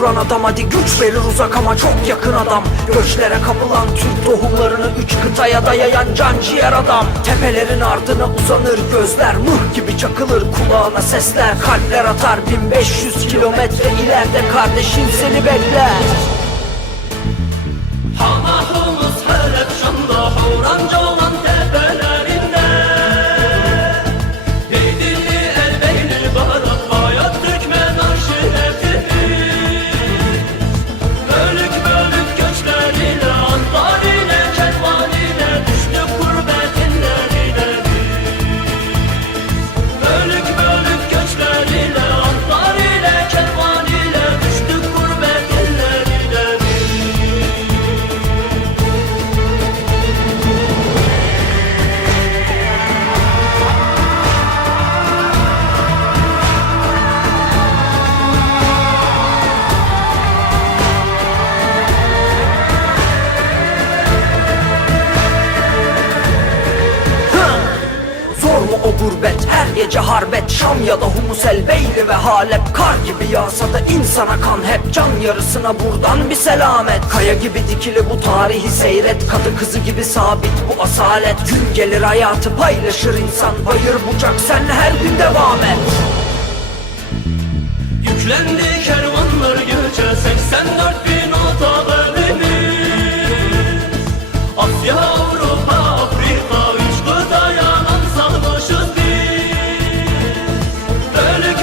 duran adam, hadi güç verir uzak ama çok yakın adam. Göçlere kapılan Türk tohumlarını 3 kıtaya dayayan can ciğer adam. Tepelerin ardına uzanır gözler, mıh gibi çakılır kulağına sesler. Kalpler atar 1500 kilometre ileride, kardeşin seni bekler. Hamahımız Halep Şam'da, Havranca olan tepelerinde. Eydilli Elbeylül Barak, hayat Türkmen arşivleri. Bölük bölük göçler ile, Antar ile, Kervan ile, düştük gurbet illerine biz. Bölük bölük göçler ile, Antar ile, Kervan ile, düştük gurbet illerine biz. Zor mu o gurbet, her gece harbet, Şam ya da Humus Elbeyli ve Halep. Kar gibi yağsa da insana kan hep, can yarısına buradan bir selamet. Kaya gibi dikili bu tarihi seyret, kadı kızı gibi sabit bu asalet. Gün gelir hayatı paylaşır insan, bayır bucak sen her gün devam et. Yüklendi kervanlar göçe, 84 bin otobelimiz. Asya, Avrupa, Afrika, 3 kıtaya sarhoşuz biz. Bölük